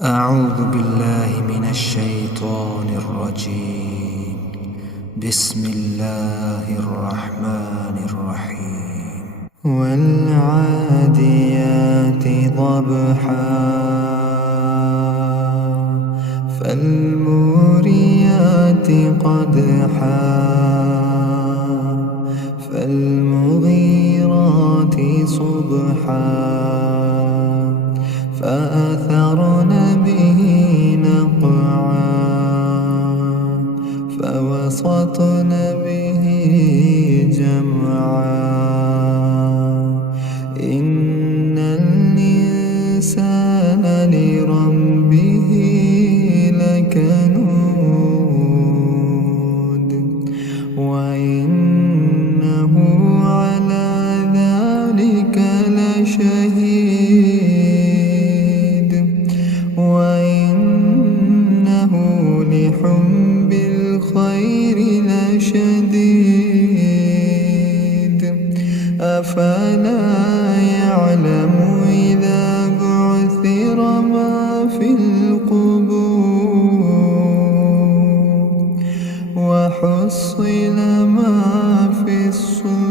أعوذ بالله من الشيطان الرجيم. بسم الله الرحمن الرحيم. والعاديات ضبحا فالموريات قدحا فالمغيرات صبحا فأثرن به نقعا فوسطن به جمعا إن الإنسان لربه لكنود وإنه على ذلك لشهيد وإنه لحب الخير لشديد أفلا يعلم إذا بعثر ما في القبور وحصل ما في الصدور